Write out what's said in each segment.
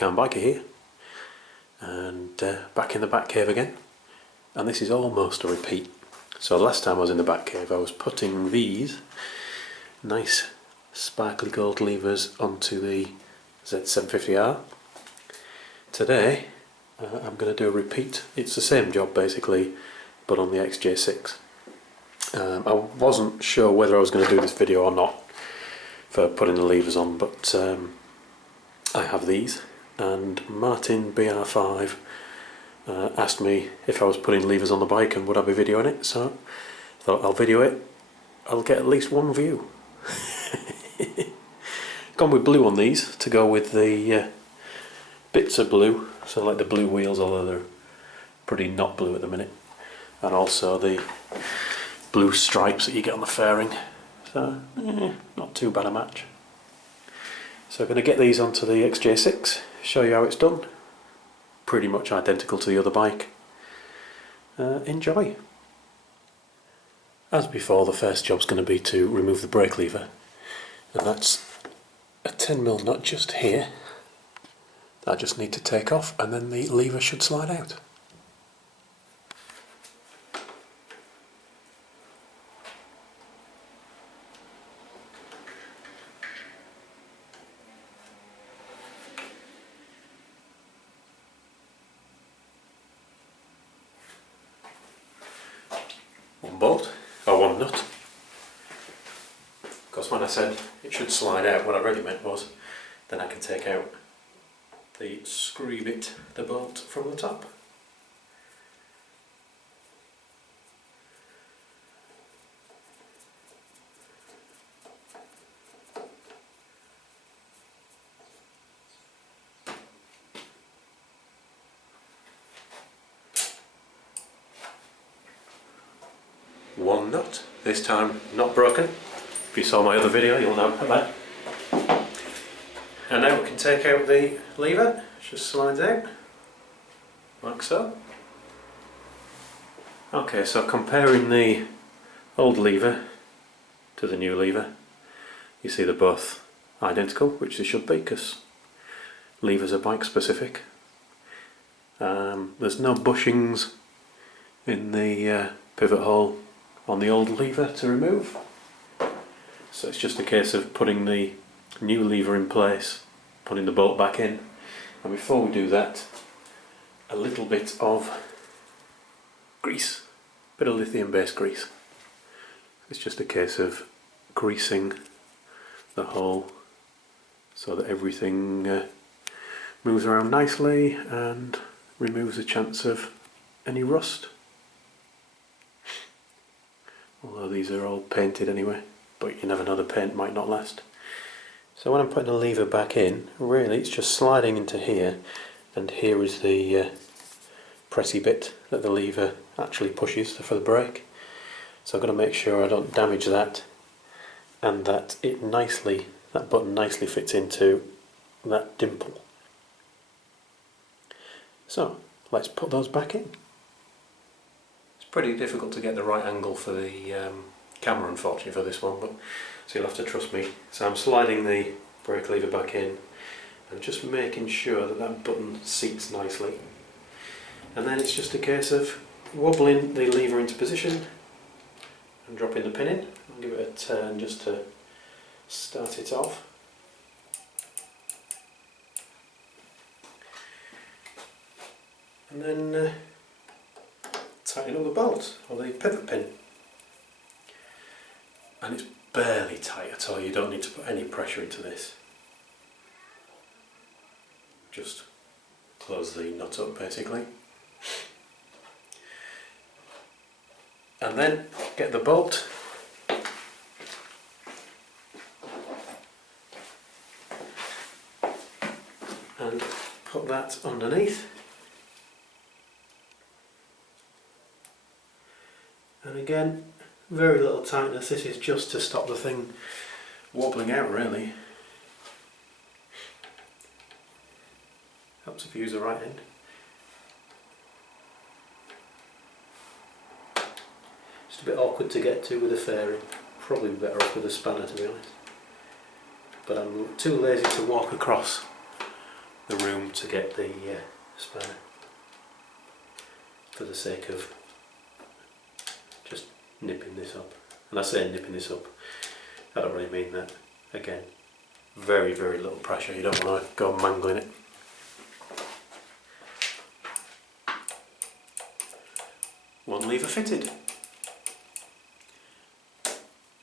Car and Biker here, and back in the Batcave again, and this is almost a repeat. So last time I was in the Batcave I was putting these nice sparkly gold levers onto the Z750R. Today I'm going to do a repeat. It's the same job basically, but on the XJ6. I wasn't sure whether I was going to do this video or not for putting the levers on, but I have these, and Martin BR5 asked me if I was putting levers on the bike and would I be videoing it, so I thought I'll video it. I'll get at least one view. Gone with blue on these to go with the bits of blue, so like the blue wheels, although they're pretty not blue at the minute, and also the blue stripes that you get on the fairing, so not too bad a match. So I'm going to get these onto the XJ6, show you how it's done. Pretty much identical to the other bike. Enjoy. As before, the first job's going to be to remove the brake lever, and that's a 10mm nut just here that I just need to take off, and then the lever should slide out. One bolt, or one nut, because when I said it should slide out, what I really meant was then I can take out the screw bit, the bolt from the top. One nut, this time not broken. If you saw my other video you'll know about that. And now we can take out the lever, it just slides out, like so. Okay, so comparing the old lever to the new lever, you see they're both identical, which they should be because levers are bike specific. There's no bushings in the pivot hole on the old lever to remove, so it's just a case of putting the new lever in place, putting the bolt back in, and before we do that, a little bit of grease, a bit of lithium based grease. It's just a case of greasing the hole so that everything moves around nicely and removes a chance of any rust. Although these are all painted anyway, but you never know, the paint might not last. So when I'm putting the lever back in, really it's just sliding into here, and here is the pressy bit that the lever actually pushes for the brake. So I've got to make sure I don't damage that, and that that button nicely fits into that dimple. So let's put those back in. Pretty difficult to get the right angle for the camera, unfortunately, for this one, but so you'll have to trust me. So I'm sliding the brake lever back in and just making sure that that button seats nicely, and then it's just a case of wobbling the lever into position and dropping the pin in. I'll give it a turn just to start it off. And then tighten up the bolt, or the pivot pin, and it's barely tight at all. You don't need to put any pressure into this, just close the nut up basically, and then get the bolt and put that underneath. And again, very little tightness. This is just to stop the thing wobbling out, really. Helps if you use the right end. Just a bit awkward to get to with a fairing. Probably better off with a spanner, to be honest. But I'm too lazy to walk across the room to get the spanner, for the sake of just nipping this up. And I say nipping this up, I don't really mean that. Again, very little pressure, you don't want to go mangling it. One lever fitted,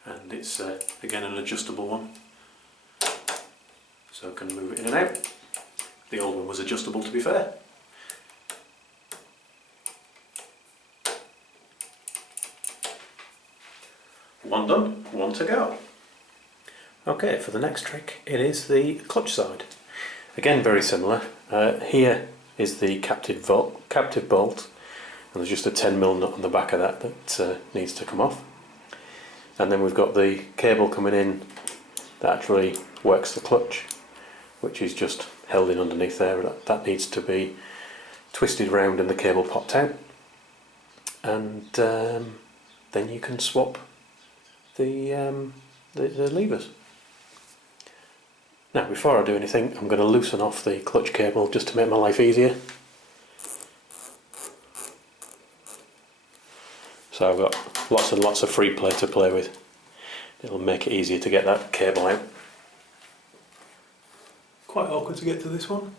and it's again an adjustable one, so I can move it in and out. The old one was adjustable, to be fair. One done, one to go. Okay, for the next trick it is the clutch side. Again very similar. Here is the captive bolt, and there's just a 10mm nut on the back of that needs to come off. And then we've got the cable coming in that actually works the clutch, which is just held in underneath there. That needs to be twisted round and the cable popped out. And then you can swap the levers. Now, before I do anything, I'm going to loosen off the clutch cable just to make my life easier. So I've got lots and lots of free play to play with. It'll make it easier to get that cable out. Quite awkward to get to this one.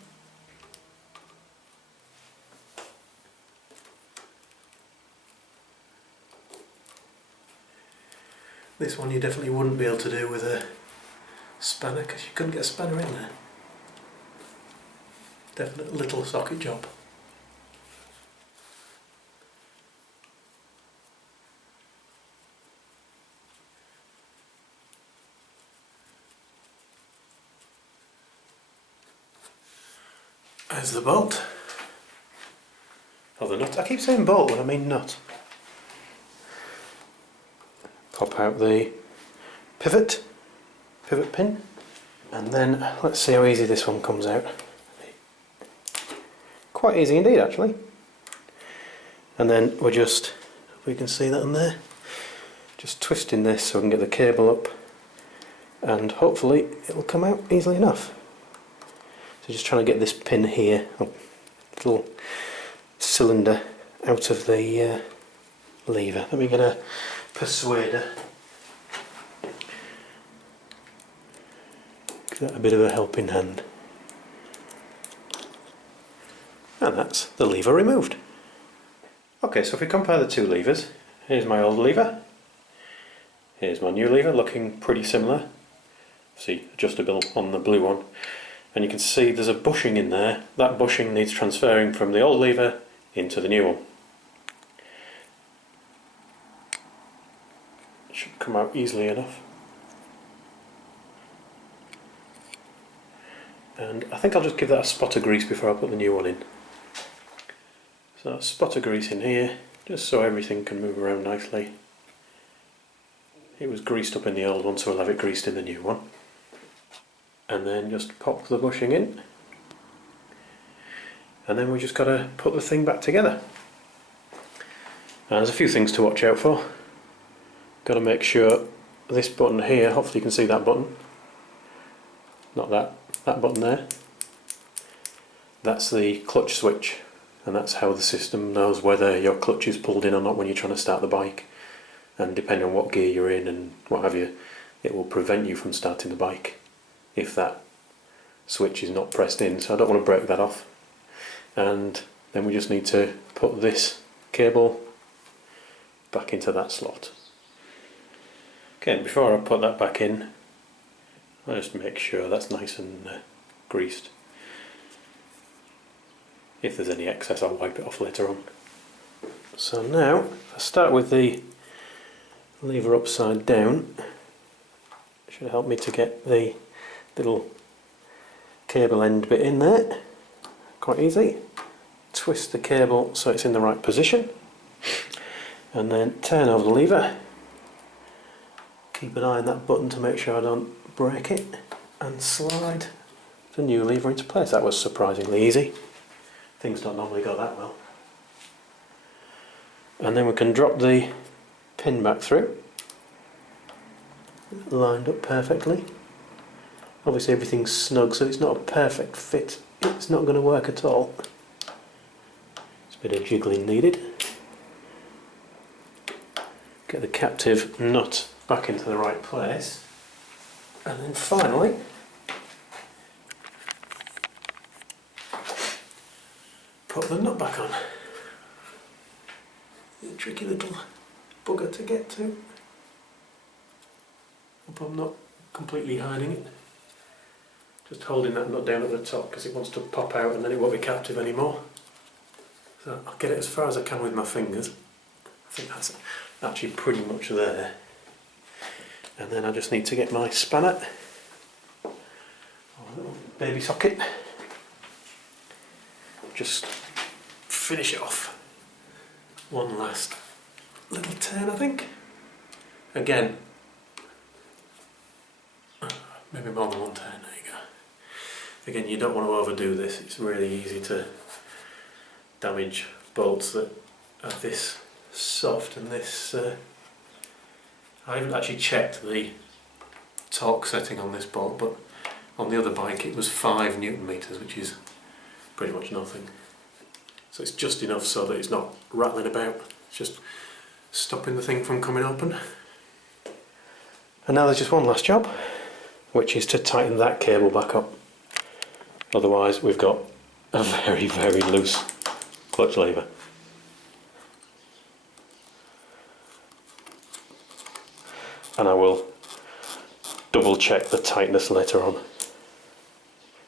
This one you definitely wouldn't be able to do with a spanner, because you couldn't get a spanner in there. Definite little socket job. There's the bolt. Oh, the nut. I keep saying bolt when I mean nut. Pop out the pivot pin, and then let's see how easy this one comes out. Quite easy indeed, actually. And then we're just, if we can see that on there, just twisting this so we can get the cable up, and hopefully it'll come out easily enough. So just trying to get this pin here, little cylinder, out of the lever. Let me get a persuader. Give that a bit of a helping hand. And that's the lever removed. Okay, so if we compare the two levers, here's my old lever, here's my new lever, looking pretty similar. See, adjustable on the blue one. And you can see there's a bushing in there. That bushing needs transferring from the old lever into the new one. It should come out easily enough. And I think I'll just give that a spot of grease before I put the new one in. So a spot of grease in here, just so everything can move around nicely. It was greased up in the old one, so we'll have it greased in the new one. And then just pop the bushing in, and then we just got to put the thing back together. And there's a few things to watch out for. Got to make sure this button here, hopefully you can see that button, not that button there, that's the clutch switch, and that's how the system knows whether your clutch is pulled in or not when you're trying to start the bike. And depending on what gear you're in and what have you, it will prevent you from starting the bike if that switch is not pressed in, so I don't want to break that off. And then we just need to put this cable back into that slot. Okay, before I put that back in, I'll just make sure that's nice and greased. If there's any excess, I'll wipe it off later on. So now, I start with the lever upside down. It should help me to get the little cable end bit in there. Quite easy. Twist the cable so it's in the right position, and then turn over the lever. Keep an eye on that button to make sure I don't break it, and slide the new lever into place. That was surprisingly easy. Things don't normally go that well. And then we can drop the pin back through, lined up perfectly. Obviously everything's snug, so it's not a perfect fit it's not going to work at all. It's a bit of jiggling needed. Get the captive nut back into the right place, and then finally put the nut back on. It's a tricky little bugger to get to. Hope I'm not completely hiding it. Just holding that nut down at the top because it wants to pop out and then it won't be captive anymore. So I'll get it as far as I can with my fingers. I think that's actually pretty much there. And then I just need to get my spanner, or a little baby socket, just finish it off. One last little turn, I think. Again, maybe more than one turn, there you go. Again, you don't want to overdo this, it's really easy to damage bolts that are this soft and this... I haven't actually checked the torque setting on this bolt, but on the other bike it was 5 Newton meters, which is pretty much nothing. So it's just enough so that it's not rattling about, it's just stopping the thing from coming open. And now there's just one last job, which is to tighten that cable back up. Otherwise we've got a very, very loose clutch lever. And I will double check the tightness later on.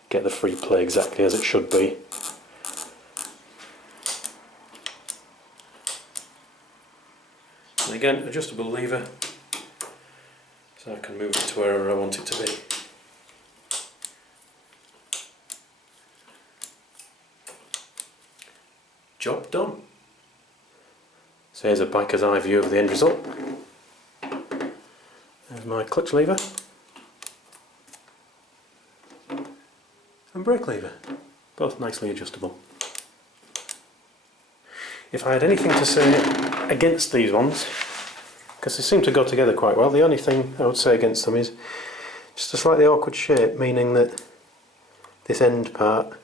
Get the free play exactly as it should be. And again, adjustable lever, so I can move it to wherever I want it to be. Job done. So here's a biker's eye view of the end result. There's my clutch lever and brake lever, both nicely adjustable. If I had anything to say against these ones, because they seem to go together quite well, the only thing I would say against them is just a slightly awkward shape, meaning that this end part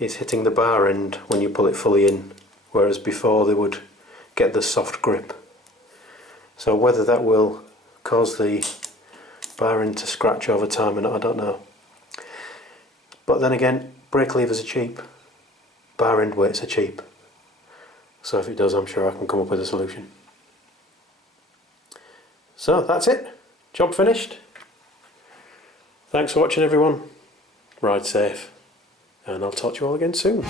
is hitting the bar end when you pull it fully in, whereas before they would get the soft grip. So whether that will cause the bar end to scratch over time or not, I don't know. But then again, brake levers are cheap, bar end weights are cheap. So if it does, I'm sure I can come up with a solution. So that's it, job finished. Thanks for watching everyone, ride safe, and I'll talk to you all again soon.